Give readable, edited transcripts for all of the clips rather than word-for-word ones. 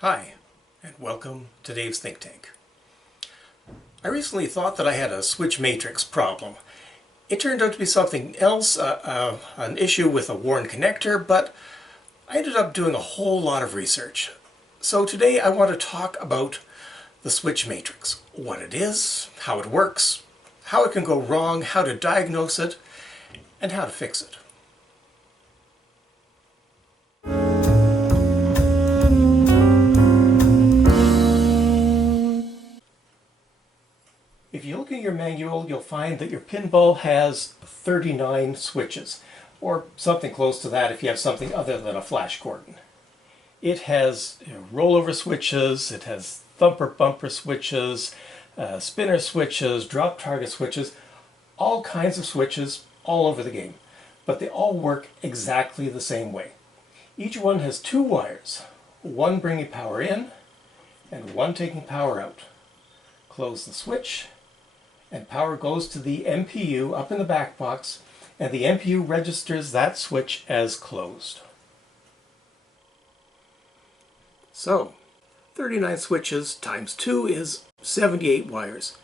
Hi, and welcome to Dave's Think Tank. I recently thought that I had a switch matrix problem. It turned out to be something else, an issue with a worn connector, but I ended up doing a whole lot of research. So today I want to talk about the switch matrix, what it is, how it works, how it can go wrong, how to diagnose it, and how to fix it. If you look at your manual, you'll find that your pinball has 39 switches, or something close to that if you have something other than a flash cordon. It has rollover switches, it has thumper bumper switches, spinner switches, drop target switches, all kinds of switches all over the game. But they all work exactly the same way. Each one has two wires, one bringing power in and one taking power out. Close the switch, and power goes to the MPU up in the back box, and the MPU registers that switch as closed. So, 39 switches times 2 is 78 wires.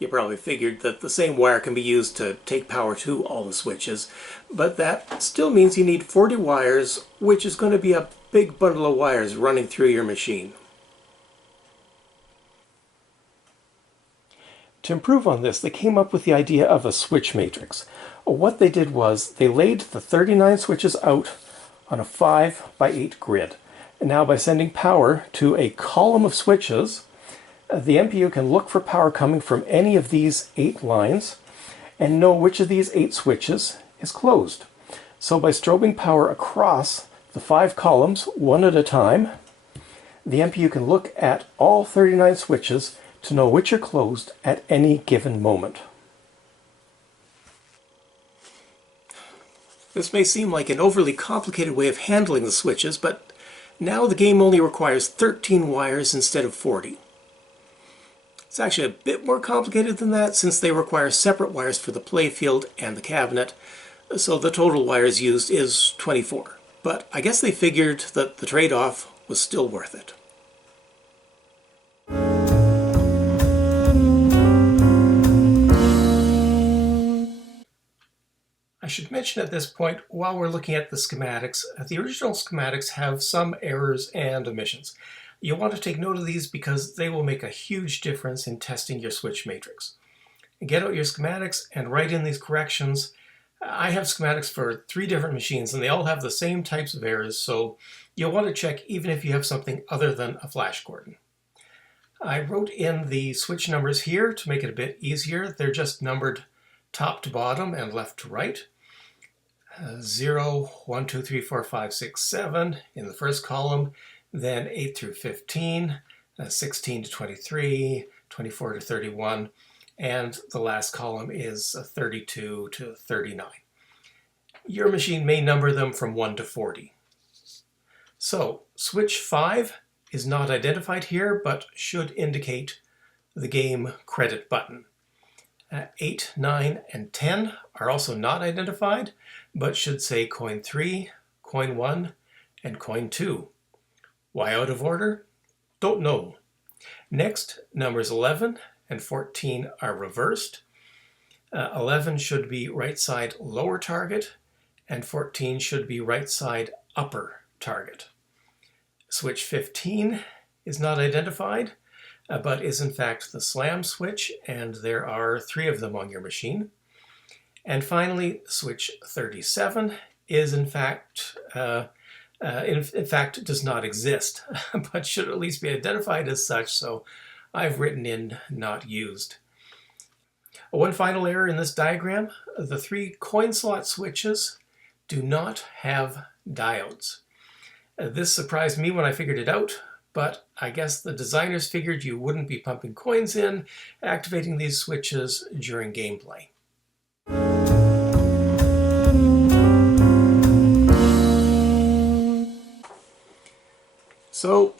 You probably figured that the same wire can be used to take power to all the switches, but that still means you need 40 wires, which is going to be a big bundle of wires running through your machine. To improve on this, they came up with the idea of a switch matrix. What they did was they laid the 39 switches out on a 5 by 8 grid. And now by sending power to a column of switches, the MPU can look for power coming from any of these 8 lines and know which of these 8 switches is closed. So by strobing power across the 5 columns one at a time, the MPU can look at all 39 switches to know which are closed at any given moment. This may seem like an overly complicated way of handling the switches, but now the game only requires 13 wires instead of 40. It's actually a bit more complicated than that, since they require separate wires for the playfield and the cabinet, so the total wires used is 24. But I guess they figured that the trade-off was still worth it. I should mention at this point, while we're looking at the schematics, the original schematics have some errors and omissions. You'll want to take note of these because they will make a huge difference in testing your switch matrix. Get out your schematics and write in these corrections. I have schematics for 3 different machines and they all have the same types of errors, so you'll want to check even if you have something other than a flash cordon. I wrote in the switch numbers here to make it a bit easier. They're just numbered top to bottom and left to right. 0, 1, 2, 3, 4, 5, 6, 7 in the first column, then 8 through 15, 16 to 23, 24 to 31, and the last column is 32 to 39. Your machine may number them from 1 to 40. So, switch 5 is not identified here, but should indicate the game credit button. 8, 9, and 10 are also not identified, but should say coin 3, coin 1, and coin 2. Why out of order? Don't know. Next, numbers 11 and 14 are reversed. 11 should be right side lower target, and 14 should be right side upper target. Switch 15 is not identified, but is in fact the slam switch, and there are 3 of them on your machine. And finally, switch 37 is in fact does not exist, but should at least be identified as such, so I've written in not used. One final error in this diagram, the 3 coin slot switches do not have diodes. This surprised me when I figured it out, but I guess the designers figured you wouldn't be pumping coins in, activating these switches during gameplay. So,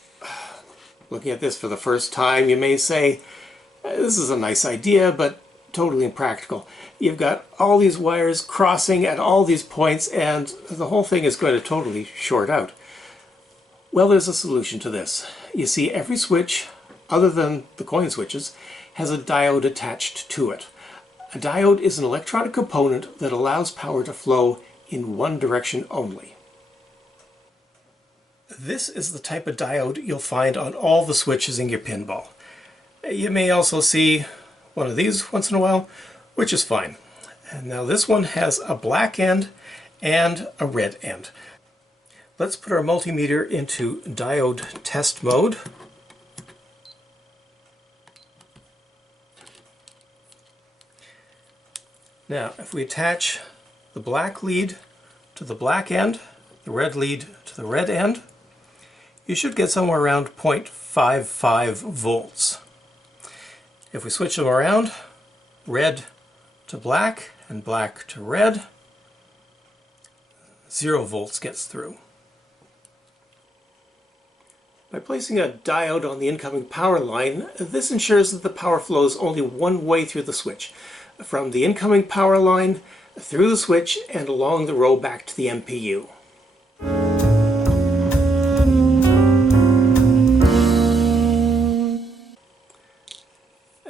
looking at this for the first time, you may say, this is a nice idea, but totally impractical. You've got all these wires crossing at all these points, and the whole thing is going to totally short out. Well, there's a solution to this. You see, every switch, other than the coin switches, has a diode attached to it. A diode is an electronic component that allows power to flow in one direction only. This is the type of diode you'll find on all the switches in your pinball. You may also see one of these once in a while, which is fine. And now this one has a black end and a red end. Let's put our multimeter into diode test mode. Now, if we attach the black lead to the black end, the red lead to the red end, you should get somewhere around 0.55 volts. If we switch them around, red to black and black to red, 0 volts gets through. By placing a diode on the incoming power line, this ensures that the power flows only one way through the switch, from the incoming power line, through the switch, and along the row back to the MPU.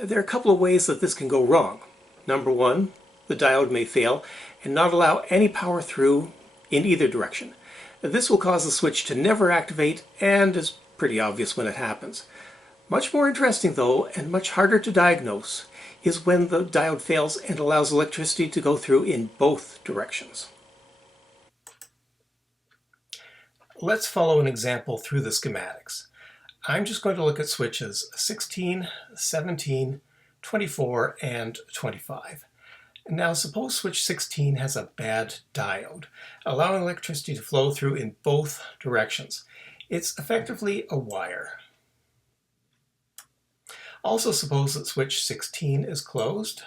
There are a couple of ways that this can go wrong. Number one, the diode may fail and not allow any power through in either direction. This will cause the switch to never activate and is pretty obvious when it happens. Much more interesting though, and much harder to diagnose, is when the diode fails and allows electricity to go through in both directions. Let's follow an example through the schematics. I'm just going to look at switches 16, 17, 24, and 25. Now suppose switch 16 has a bad diode, allowing electricity to flow through in both directions. It's effectively a wire. Also suppose that switch 16 is closed,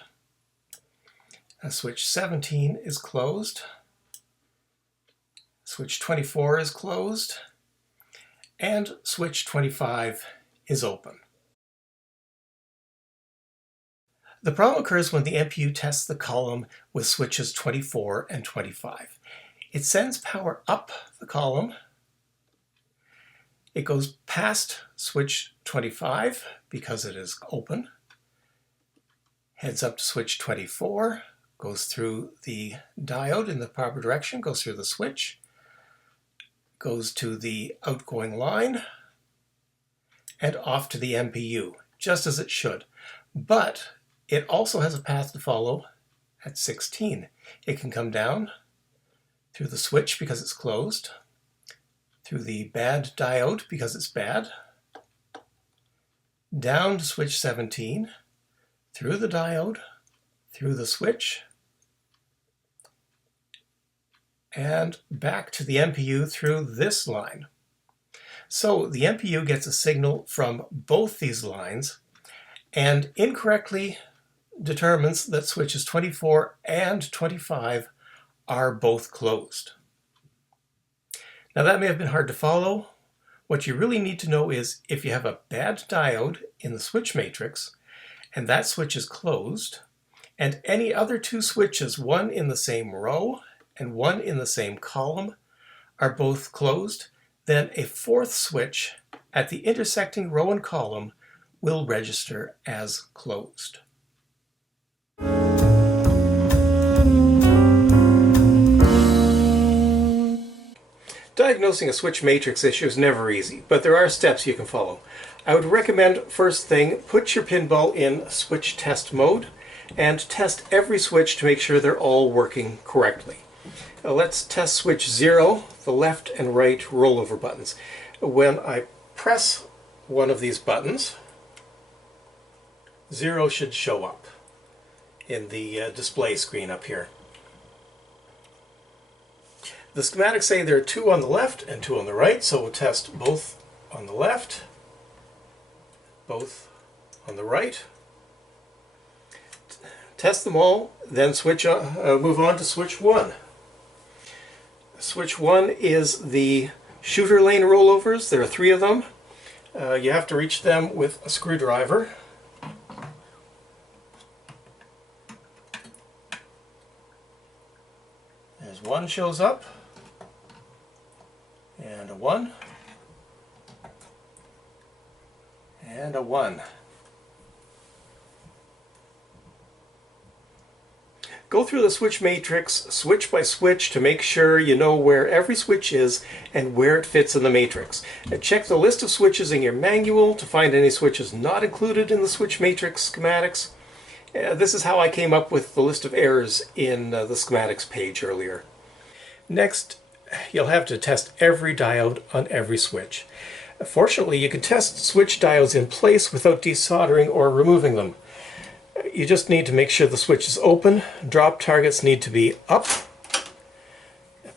switch 17 is closed, switch 24 is closed, and switch 25 is open. The problem occurs when the MPU tests the column with switches 24 and 25. It sends power up the column. It goes past switch 25 because it is open, heads up to switch 24, goes through the diode in the proper direction, goes through the switch, goes to the outgoing line, and off to the MPU, just as it should. But it also has a path to follow at 16. It can come down through the switch because it's closed, through the bad diode because it's bad, down to switch 17, through the diode, through the switch, and back to the MPU through this line. So the MPU gets a signal from both these lines and incorrectly determines that switches 24 and 25 are both closed. Now that may have been hard to follow. What you really need to know is if you have a bad diode in the switch matrix and that switch is closed, and any other two switches, one in the same row and one in the same column, are both closed, then a fourth switch at the intersecting row and column will register as closed. Diagnosing a switch matrix issue is never easy, but there are steps you can follow. I would recommend, first thing, put your pinball in switch test mode and test every switch to make sure they're all working correctly. Let's test switch 0, the left and right rollover buttons. When I press one of these buttons, 0 should show up in the display screen up here. The schematics say there are 2 on the left and 2 on the right, so we'll test both on the left, both on the right. Test them all, then move on to switch 1. Switch 1 is the shooter lane rollovers. There are 3 of them. You have to reach them with a screwdriver. As 1 shows up, and a 1, and a 1. Go through the switch matrix switch by switch to make sure you know where every switch is and where it fits in the matrix. And check the list of switches in your manual to find any switches not included in the switch matrix schematics. This is how I came up with the list of errors in the schematics page earlier. Next, you'll have to test every diode on every switch. Fortunately, you can test switch diodes in place without desoldering or removing them. You just need to make sure the switch is open. Drop targets need to be up.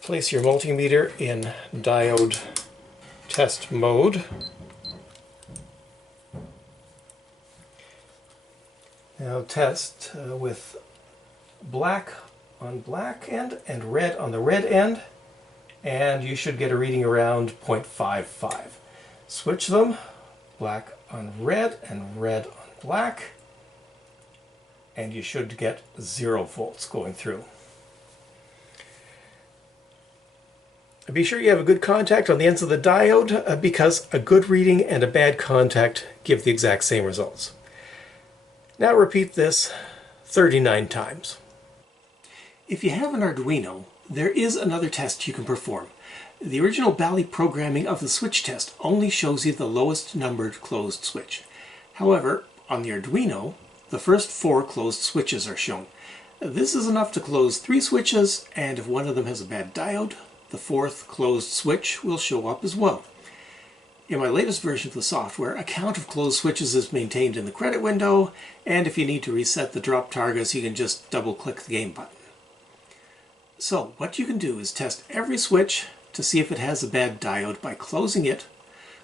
Place your multimeter in diode test mode. Now test with black on black end and red on the red end, and you should get a reading around 0.55. Switch them, black on red and red on black, and you should get 0 volts going through. Be sure you have a good contact on the ends of the diode because a good reading and a bad contact give the exact same results. Now repeat this 39 times. If you have an Arduino, there is another test you can perform. The original Bally programming of the switch test only shows you the lowest numbered closed switch. However, on the Arduino, the first 4 closed switches are shown. This is enough to close 3 switches, and if one of them has a bad diode, the 4th closed switch will show up as well. In my latest version of the software, a count of closed switches is maintained in the credit window, and if you need to reset the drop targets, you can just double-click the game button. So, what you can do is test every switch to see if it has a bad diode by closing it,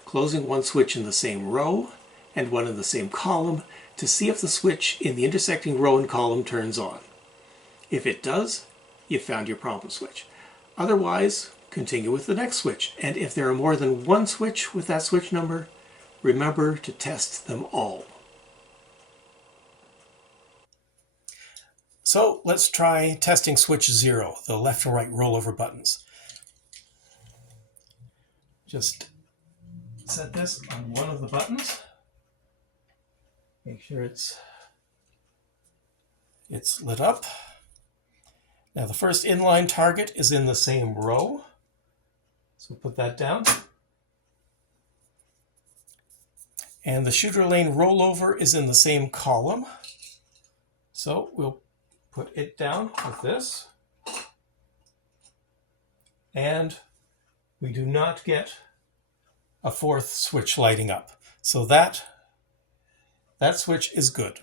closing one switch in the same row and one in the same column, to see if the switch in the intersecting row and column turns on. If it does, you've found your problem switch. Otherwise, continue with the next switch. And if there are more than one switch with that switch number, remember to test them all. So let's try testing switch 0, the left and right rollover buttons. Just set this on one of the buttons. Make sure it's lit up. Now the first inline target is in the same row, so put that down. And the shooter lane rollover is in the same column, so we'll put it down with this. And we do not get a 4th switch lighting up, so that switch is good.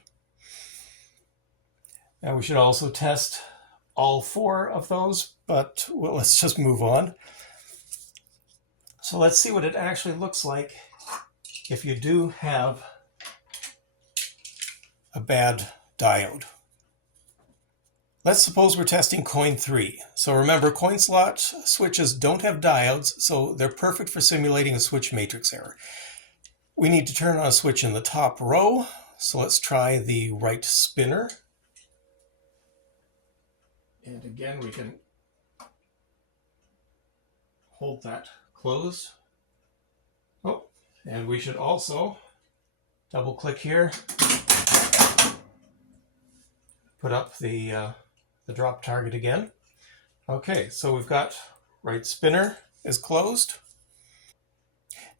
Now we should also test all 4 of those, but well, let's just move on. So let's see what it actually looks like if you do have a bad diode. Let's suppose we're testing coin 3. So remember, coin slot switches don't have diodes, so they're perfect for simulating a switch matrix error. We need to turn on a switch in the top row, so let's try the right spinner. And again, we can hold that closed. Oh, and we should also double click here, put up the drop target again. Okay, so we've got right spinner is closed.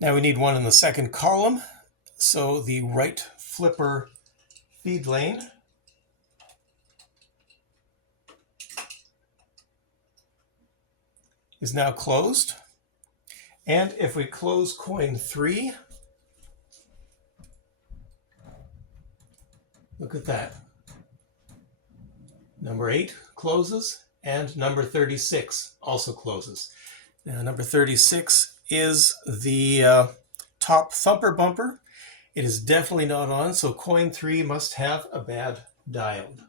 Now we need one in the second column, so the right flipper feed lane is now closed. And if we close coin 3, look at that. Number 8 closes, and number 36 also closes. Now, number 36 is the top thumper bumper. It is definitely not on, so coin 3 must have a bad diode.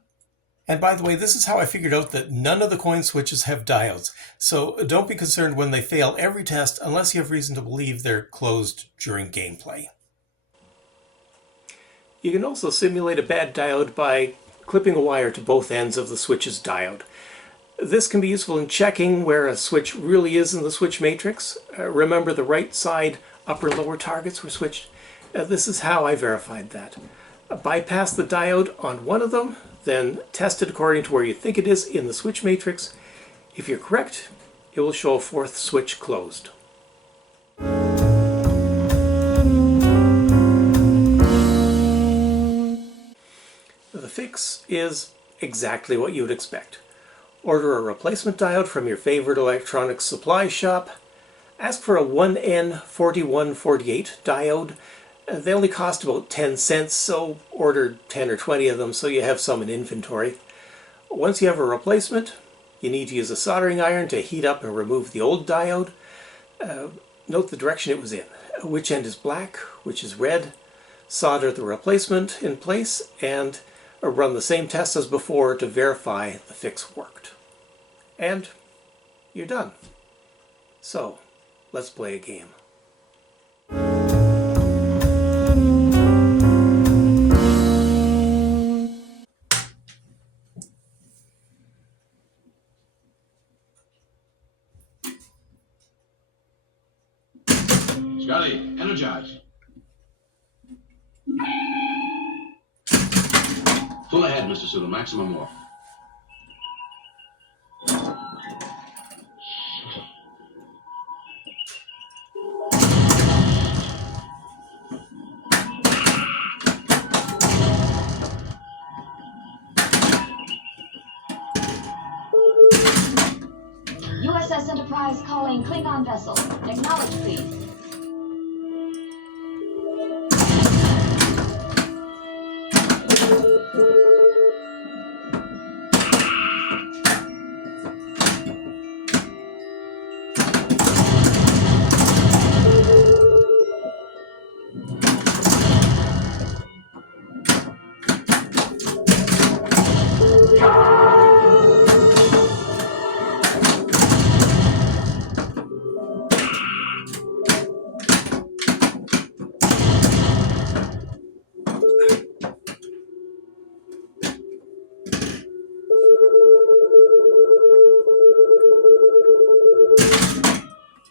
And by the way, this is how I figured out that none of the coin switches have diodes. So don't be concerned when they fail every test unless you have reason to believe they're closed during gameplay. You can also simulate a bad diode by clipping a wire to both ends of the switch's diode. This can be useful in checking where a switch really is in the switch matrix. Remember, the right side upper and lower targets were switched. This is how I verified that. Bypass the diode on one of them, then test it according to where you think it is in the switch matrix. If you're correct, it will show a fourth switch closed. The fix is exactly what you would expect. Order a replacement diode from your favorite electronics supply shop. Ask for a 1N4148 diode. They only cost about 10 cents, so order 10 or 20 of them so you have some in inventory. Once you have a replacement, you need to use a soldering iron to heat up and remove the old diode. Note the direction it was in. Which end is black, which is red. Solder the replacement in place and run the same test as before to verify the fix worked. And you're done. So, let's play a game. Scotty, energize. Full ahead, Mr. Sulu. Maximum more. USS Enterprise calling Klingon vessel. Acknowledge, please.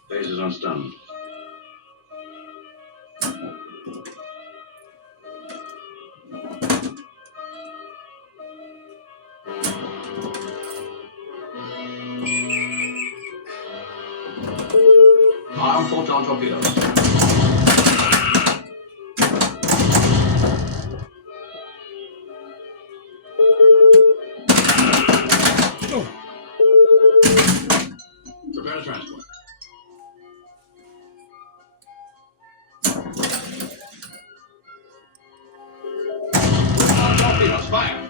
Phase is unstunned. Arm photon torpedoes. Prepare to transport. Torpedoes, fire!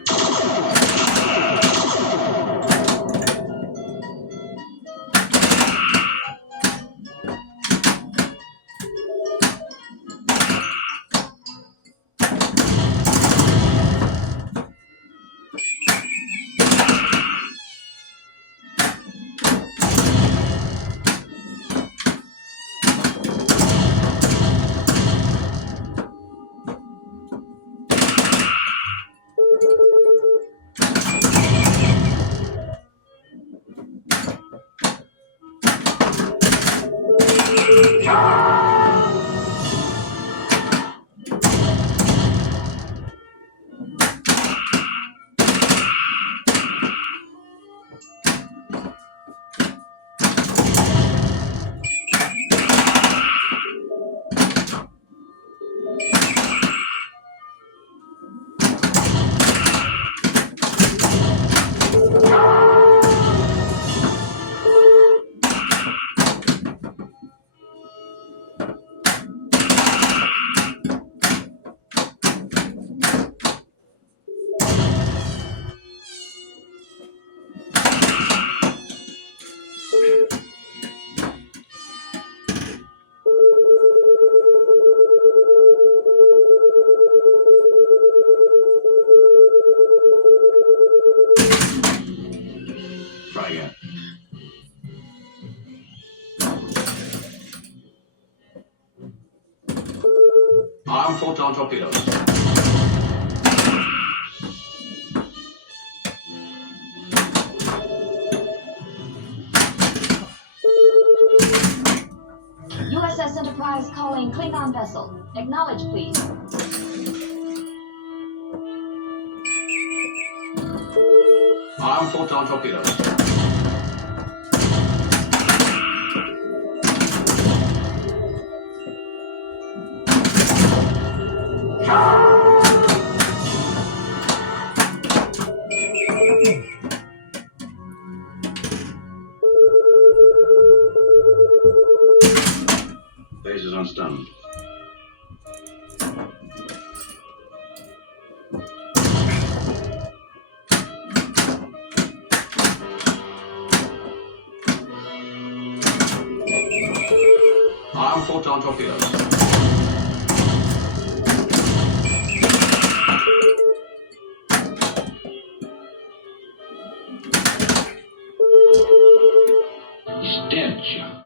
Try again. Arm photon torpedoes. USS Enterprise Enterprise calling Klingon vessel. Acknowledge, please. Arm photon torpedoes. Base is unstunned. Arm photon torpedoes. Stench.